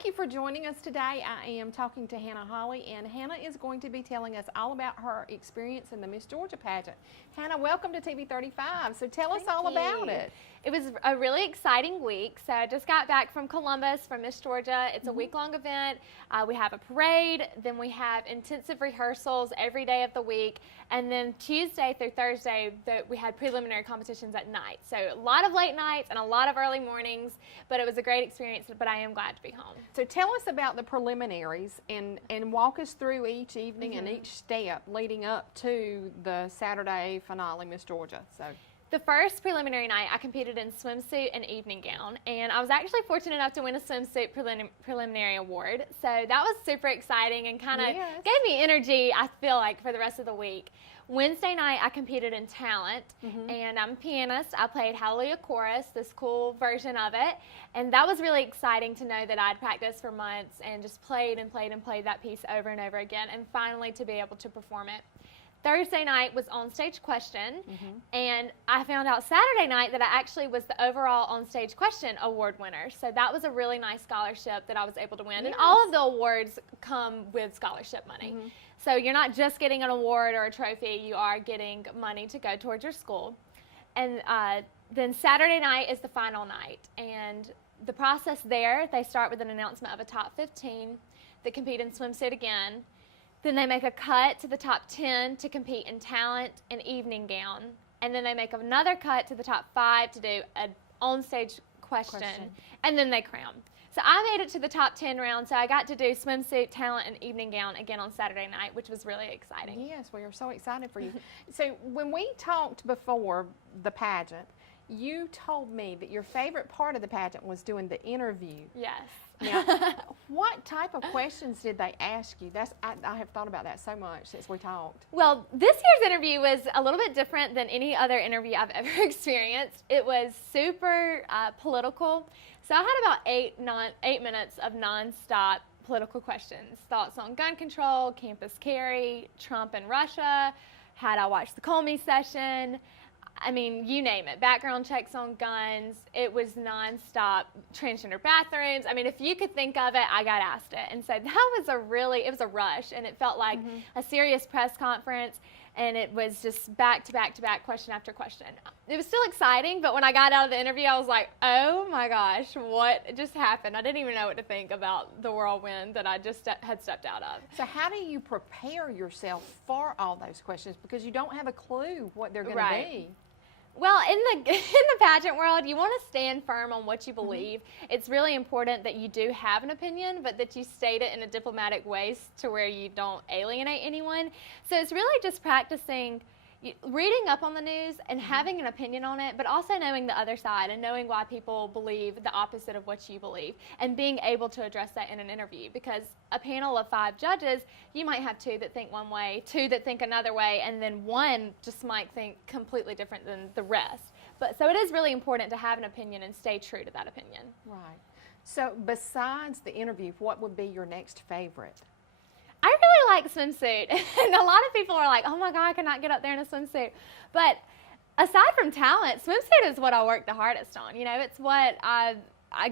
thank you for joining us today. I am talking to Hannah Holley, and Hannah is going to be telling us all about her experience in the Miss Georgia pageant. Hannah, welcome to TV 35. So tell us all about it. It was a really exciting week. So I just got back from Columbus from Miss Georgia. It's a week-long event. We have a parade, then we have intensive rehearsals every day of the week, and then Tuesday through Thursday we had preliminary competitions at night. So a lot of late nights and a lot of early mornings, but it was a great experience, but I am glad to be home. So tell us about the preliminaries and walk us through each evening and each step leading up to the Saturday finale, Miss Georgia. So. The first preliminary night, I competed in swimsuit and evening gown, and I was actually fortunate enough to win a swimsuit preliminary award. So that was super exciting and kind of gave me energy, I feel like, for the rest of the week. Wednesday night, I competed in talent, and I'm a pianist. I played Hallelujah Chorus, this cool version of it, and that was really exciting to know that I'd practiced for months and just played and played and played that piece over and over again, and finally to be able to perform it. Thursday night was Onstage Question, and I found out Saturday night that I actually was the overall Onstage Question award winner. So that was a really nice scholarship that I was able to win. And all of the awards come with scholarship money. So you're not just getting an award or a trophy, you are getting money to go towards your school. And then Saturday night is the final night. And the process there, they start with an announcement of a top 15 that compete in swimsuit again. Then they make a cut to the top 10 to compete in talent and evening gown. And then they make another cut to the top 5 to do an onstage question. And then they crown. So I made it to the top 10 round, so I got to do swimsuit, talent, and evening gown again on Saturday night, which was really exciting. Yes, we are so excited for you. So when we talked before the pageant, you told me that your favorite part of the pageant was doing the interview. Yes. Now, what type of questions did they ask you? I have thought about that so much since we talked. Well, this year's interview was a little bit different than any other interview I've ever experienced. It was super political. So I had about 8 minutes of nonstop political questions. Thoughts on gun control, campus carry, Trump and Russia, had I watched the Comey session, I mean, you name it. Background checks on guns. It was nonstop. Transgender bathrooms. I mean, if you could think of it, I got asked it. And so that was it was a rush, and it felt like a serious press conference, and it was just back to back to back, question after question. It was still exciting, but when I got out of the interview, I was like, oh my gosh, what just happened? I didn't even know what to think about the whirlwind that I just had stepped out of. So how do you prepare yourself for all those questions? Because you don't have a clue what they're going to be. Well, in the pageant world, you want to stand firm on what you believe. It's really important that you do have an opinion, but that you state it in a diplomatic way to where you don't alienate anyone. So it's really just practicing reading up on the news and having an opinion on it, but also knowing the other side and knowing why people believe the opposite of what you believe, and being able to address that in an interview. Because a panel of 5 judges, you might have 2 that think one way, 2 that think another way, and then 1 just might think completely different than the rest. So it is really important to have an opinion and stay true to that opinion. Right. So besides the interview, what would be your next favorite? I really like swimsuit, and a lot of people are like, oh my God, I cannot get up there in a swimsuit. But aside from talent, swimsuit is what I work the hardest on. You know, it's what I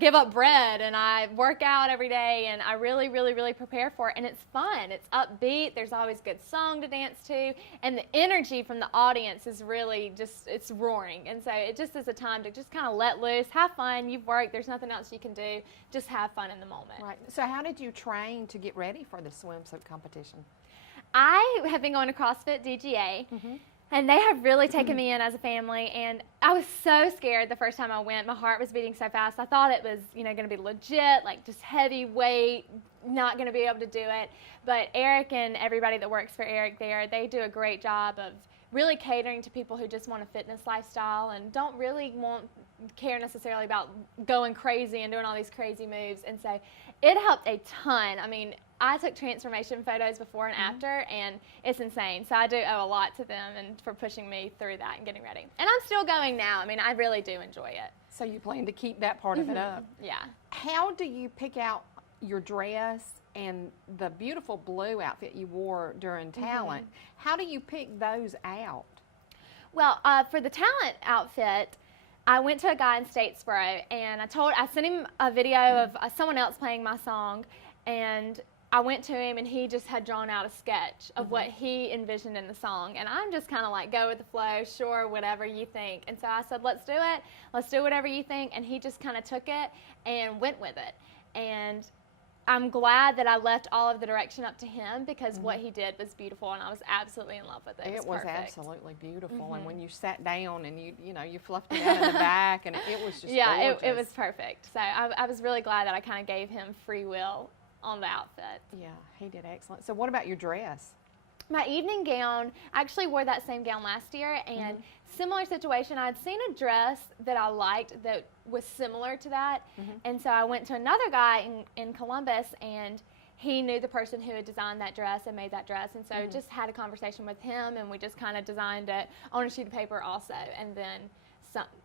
give up bread, and I work out every day, and I really, really, really prepare for it, and it's fun. It's upbeat. There's always a good song to dance to, and the energy from the audience is really just, it's roaring. And so it just is a time to just kind of let loose, have fun. You've worked. There's nothing else you can do. Just have fun in the moment. Right. So how did you train to get ready for the swimsuit competition? I have been going to CrossFit DGA. And they have really taken me in as a family, and I was so scared the first time I went. My heart was beating so fast. I thought it was, going to be legit, like just heavy weight, not going to be able to do it. But Eric and everybody that works for Eric there, they do a great job of really catering to people who just want a fitness lifestyle and don't really care necessarily about going crazy and doing all these crazy moves. And so it helped a ton. I mean, I took transformation photos before and after, and it's insane. So I do owe a lot to them and for pushing me through that and getting ready. And I'm still going now. I mean, I really do enjoy it. So you plan to keep that part of it up? Yeah. How do you pick out your dress and the beautiful blue outfit you wore during talent? How do you pick those out? Well, for the talent outfit, I went to a guy in Statesboro, and I sent him a video of someone else playing my song, and I went to him, and he just had drawn out a sketch of what he envisioned in the song. And I'm just kind of like, go with the flow, sure, whatever you think. And so I said, let's do it. Let's do whatever you think. And he just kind of took it and went with it. And I'm glad that I left all of the direction up to him, because what he did was beautiful, and I was absolutely in love with it. It was absolutely beautiful, and when you sat down and you fluffed it out in the back, and it was just gorgeous. it was perfect. So I was really glad that I kind of gave him free will on the outfit. Yeah, he did excellent. So what about your dress? My evening gown, I actually wore that same gown last year, and similar situation. I'd seen a dress that I liked that was similar to that, and so I went to another guy in Columbus, and he knew the person who had designed that dress and made that dress, and so just had a conversation with him, and we just kind of designed it on a sheet of paper also, and then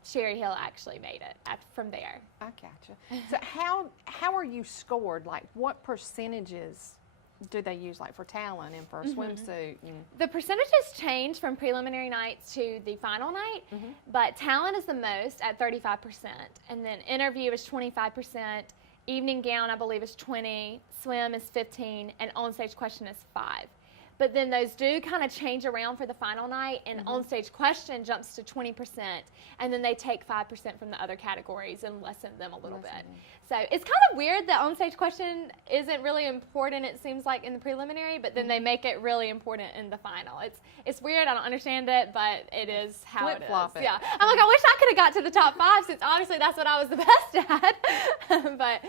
Sherry Hill actually made it from there. I gotcha. So how are you scored? Like, what percentages do they use, like for talent and for a swimsuit? The percentages change from preliminary night to the final night, but talent is the most at 35%, and then interview is 25%, evening gown I believe is 20, swim is 15, and onstage question is 5. But then those do kind of change around for the final night, and onstage question jumps to 20%, and then they take 5% from the other categories and lessen them a little bit. So it's kind of weird that onstage question isn't really important, it seems like, in the preliminary, but then they make it really important in the final. It's weird, I don't understand it, but it is how it is. Flip-flop it. Yeah. I'm like, I wish I could have got to the top 5, since obviously that's what I was the best at. But,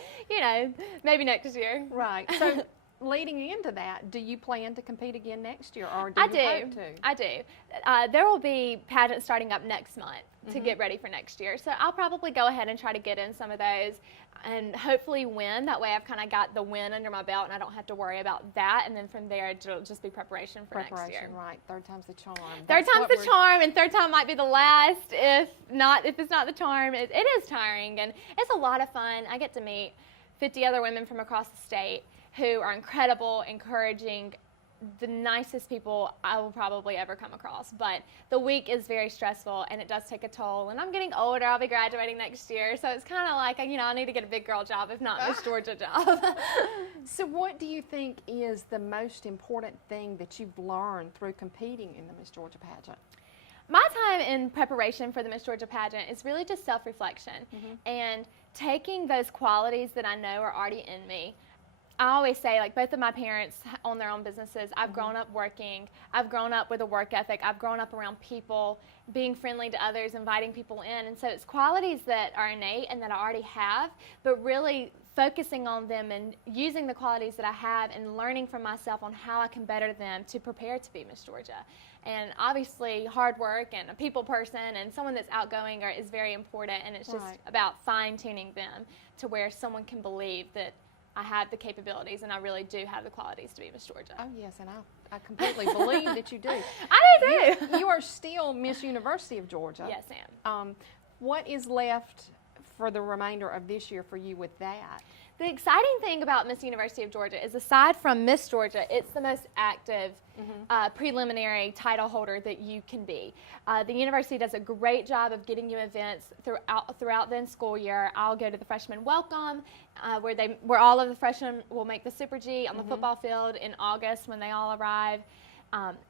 maybe next year. Right. So leading into that, do you plan to compete again next year, or do you hope to? I do. There will be pageants starting up next month to get ready for next year. So I'll probably go ahead and try to get in some of those and hopefully win. That way I've kind of got the win under my belt, and I don't have to worry about that. And then from there, it'll just be preparation for next year. Right. Third time's the charm. Third time's the charm, and third time might be the last. If it's not the charm, it is tiring, and it's a lot of fun. I get to meet 50 other women from across the state who are incredible, encouraging, the nicest people I will probably ever come across. But the week is very stressful, and it does take a toll. And I'm getting older. I'll be graduating next year. So it's kind of like, I need to get a big girl job, if not Miss Georgia job. So what do you think is the most important thing that you've learned through competing in the Miss Georgia pageant? My time in preparation for the Miss Georgia pageant is really just self-reflection and taking those qualities that I know are already in me. I always say, like, both of my parents own their own businesses. I've grown up working. I've grown up with a work ethic. I've grown up around people, being friendly to others, inviting people in. And so it's qualities that are innate and that I already have, but really focusing on them and using the qualities that I have and learning from myself on how I can better them to prepare to be Miss Georgia. And obviously hard work and a people person and someone that's outgoing is very important, and it's just about fine-tuning them to where someone can believe that I have the capabilities and I really do have the qualities to be Miss Georgia. Oh, yes, and I completely believe that you do. I do too. You are still Miss University of Georgia. Yes, ma'am. What is left for the remainder of this year for you with that? The exciting thing about Miss University of Georgia is, aside from Miss Georgia, it's the most active preliminary title holder that you can be. The university does a great job of getting you events throughout the school year. I'll go to the freshman welcome, where all of the freshmen will make the Super G on the football field in August when they all arrive.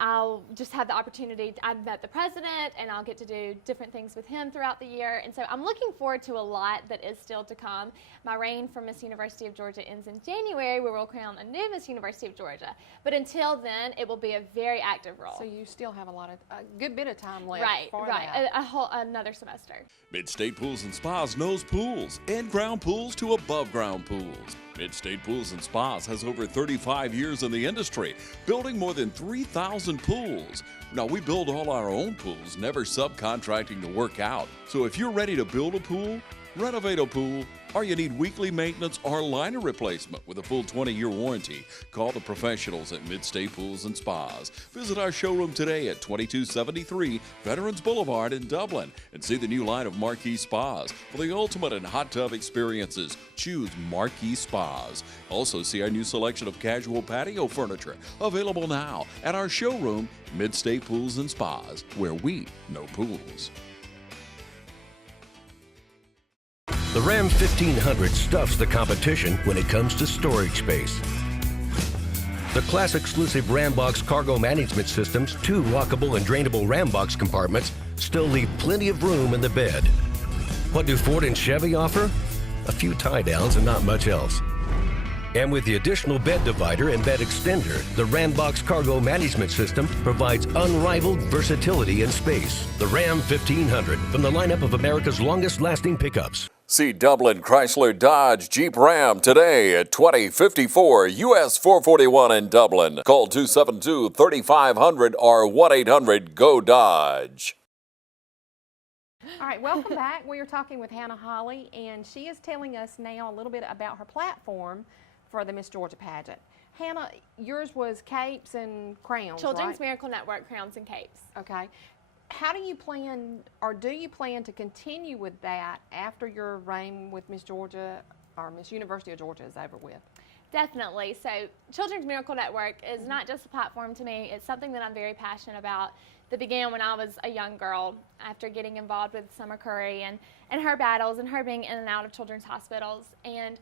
I'll just have the opportunity. I've met the president, and I'll get to do different things with him throughout the year. And so I'm looking forward to a lot that is still to come. My reign for Miss University of Georgia ends in January, where we'll crown a new Miss University of Georgia. But until then, it will be a very active role. So you still have a good bit of time left. Right. That. Another semester. Mid-State Pools and Spas knows pools, in-ground pools to above-ground pools. Mid-State Pools and Spas has over 35 years in the industry, building more than 3,000 pools. Now, we build all our own pools, never subcontracting the work out. So if you're ready to build a pool, renovate a pool, or you need weekly maintenance or liner replacement with a full 20-year warranty, call the professionals at Mid-State Pools and Spas. Visit our showroom today at 2273 Veterans Boulevard in Dublin and see the new line of Marquee Spas. For the ultimate in hot tub experiences, choose Marquee Spas. Also see our new selection of casual patio furniture, available now at our showroom, Mid-State Pools and Spas, where we know pools. The Ram 1500 stuffs the competition when it comes to storage space. The class-exclusive Rambox cargo management system's 2 lockable and drainable Rambox compartments still leave plenty of room in the bed. What do Ford and Chevy offer? A few tie-downs and not much else. And with the additional bed divider and bed extender, the Rambox cargo management system provides unrivaled versatility and space. The Ram 1500, from the lineup of America's longest-lasting pickups. See Dublin Chrysler Dodge Jeep Ram today at 2054 US 441 in Dublin. Call 272-3500 or 1-800-GO-DODGE. All right, welcome back. We are talking with Hanna Holley, and she is telling us now a little bit about her platform for the Miss Georgia pageant. Hanna, yours was capes and crowns, Children's right? Miracle Network crowns and capes. Okay. How do you plan, or do you plan to continue with that after your reign with Miss Georgia or Miss University of Georgia is over with? Definitely. So Children's Miracle Network is not just a platform to me. It's something that I'm very passionate about. That began when I was a young girl after getting involved with Summer Curry and her battles and her being in and out of children's hospitals. And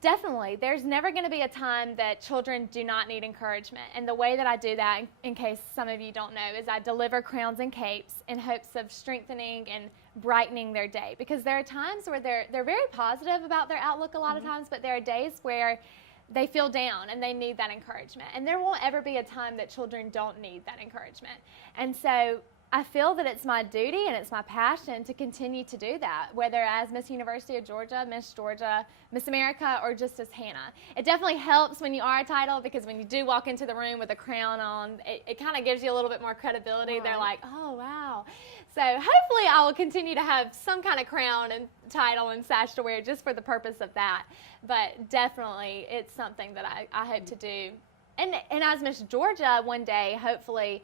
definitely, there's never going to be a time that children do not need encouragement. And the way that I do that, in case some of you don't know, is I deliver crowns and capes in hopes of strengthening and brightening their day. Because there are times where they're very positive about their outlook a lot of times, but there are days where they feel down and they need that encouragement. And there won't ever be a time that children don't need that encouragement. And so I feel that it's my duty and it's my passion to continue to do that, whether as Miss University of Georgia, Miss Georgia, Miss America, or just as Hanna. It definitely helps when you are a title, because when you do walk into the room with a crown on, it kind of gives you a little bit more credibility. Right. They're like, oh, wow. So hopefully I will continue to have some kind of crown and title and sash to wear just for the purpose of that. But definitely it's something that I hope to do. And as Miss Georgia one day, hopefully,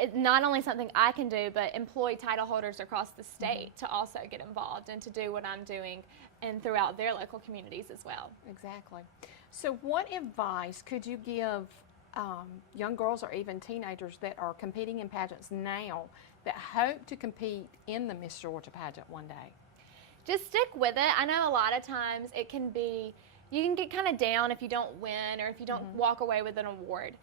it's not only something I can do, but employ title holders across the state to also get involved and to do what I'm doing and throughout their local communities as well. Exactly. So what advice could you give young girls or even teenagers that are competing in pageants now that hope to compete in the Miss Georgia pageant one day? Just stick with it. I know a lot of times it can be, you can get kind of down if you don't win or if you don't walk away with an award.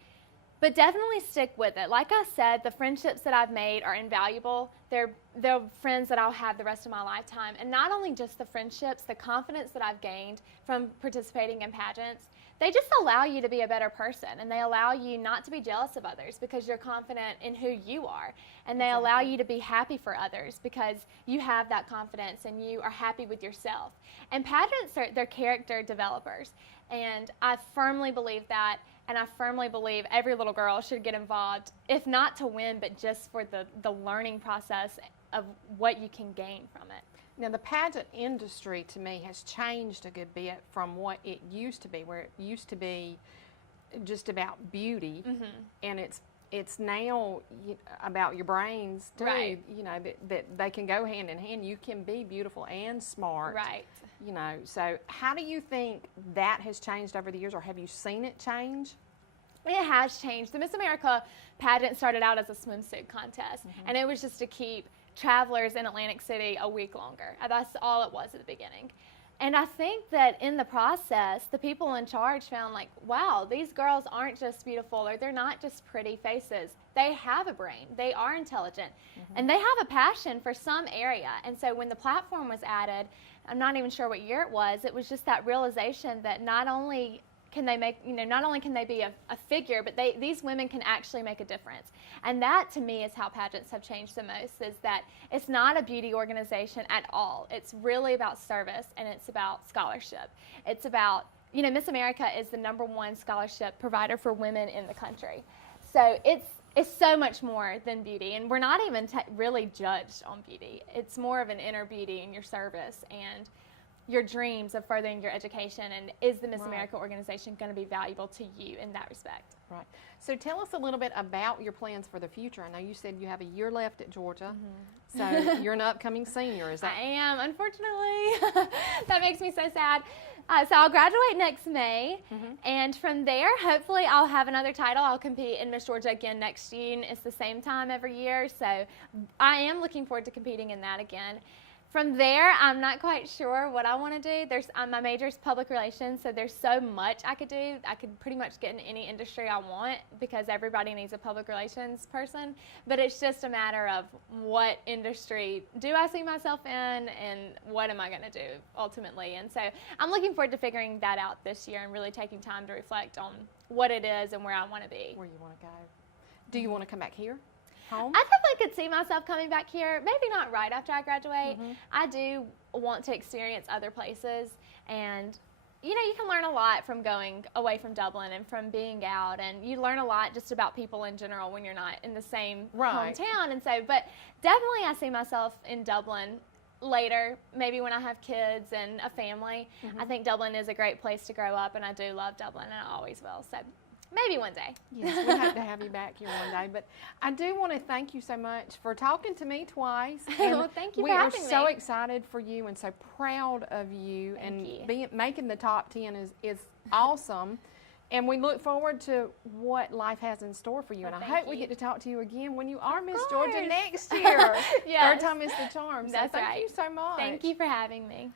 But definitely stick with it. Like I said, the friendships that I've made are invaluable. They're friends that I'll have the rest of my lifetime. And not only just the friendships, the confidence that I've gained from participating in pageants, they just allow you to be a better person, and they allow you not to be jealous of others because you're confident in who you are. And they allow you to be happy for others because you have that confidence and you are happy with yourself. And pageants, they're character developers. And I firmly believe that. And I firmly believe every little girl should get involved, if not to win, but just for the learning process of what you can gain from it. Now, the pageant industry, to me, has changed a good bit from what it used to be, where it used to be just about beauty, and it's now about your brains, too. Right. You know, that they can go hand in hand. You can be beautiful and smart. Right. You know, so how do you think that has changed over the years, or have you seen it change? It has changed. The Miss America pageant started out as a swimsuit contest, and it was just to keep travelers in Atlantic City a week longer. That's all it was at the beginning. And I think that in the process, the people in charge found like, wow, these girls aren't just beautiful, or they're not just pretty faces. They have a brain, they are intelligent, and they have a passion for some area. And so when the platform was added, I'm not even sure what year it was just that realization that not only can they make, not only can they be a figure, but these women can actually make a difference. And that, to me, is how pageants have changed the most, is that it's not a beauty organization at all. It's really about service, and it's about scholarship. It's about, Miss America is the #1 scholarship provider for women in the country. So it's so much more than beauty, and we're not even really judged on beauty. It's more of an inner beauty in your service and your dreams of furthering your education, and is the Miss America organization going to be valuable to you in that respect? Right. So tell us a little bit about your plans for the future. I know you said you have a year left at Georgia, so you're an upcoming senior, is that? I am, unfortunately. That makes me so sad. So I'll graduate next May, and from there, hopefully I'll have another title. I'll compete in Miss Georgia again next June. It's the same time every year, so I am looking forward to competing in that again. From there, I'm not quite sure what I want to do. My major is public relations, so there's so much I could do. I could pretty much get in any industry I want because everybody needs a public relations person. But it's just a matter of what industry do I see myself in and what am I going to do ultimately. And so I'm looking forward to figuring that out this year and really taking time to reflect on what it is and where I want to be. Where you want to go. Do you want to come back here? Home? I definitely could see myself coming back here, maybe not right after I graduate. I do want to experience other places, and you know, you can learn a lot from going away from Dublin and from being out, and you learn a lot just about people in general when you're not in the same hometown. And so, but definitely I see myself in Dublin later, maybe when I have kids and a family. I think Dublin is a great place to grow up, and I do love Dublin, and I always will. So maybe one day. Yes, we hope to have you back here one day. But I do want to thank you so much for talking to me twice. Well, thank you for having me. We are so excited for you and so proud of you. Making the top 10 is awesome. And we look forward to what life has in store for you. Well, and I hope we get to talk to you again when you are Miss course. Georgia next year. Yes. Third time is the charm. So That's thank right. you so much. Thank you for having me.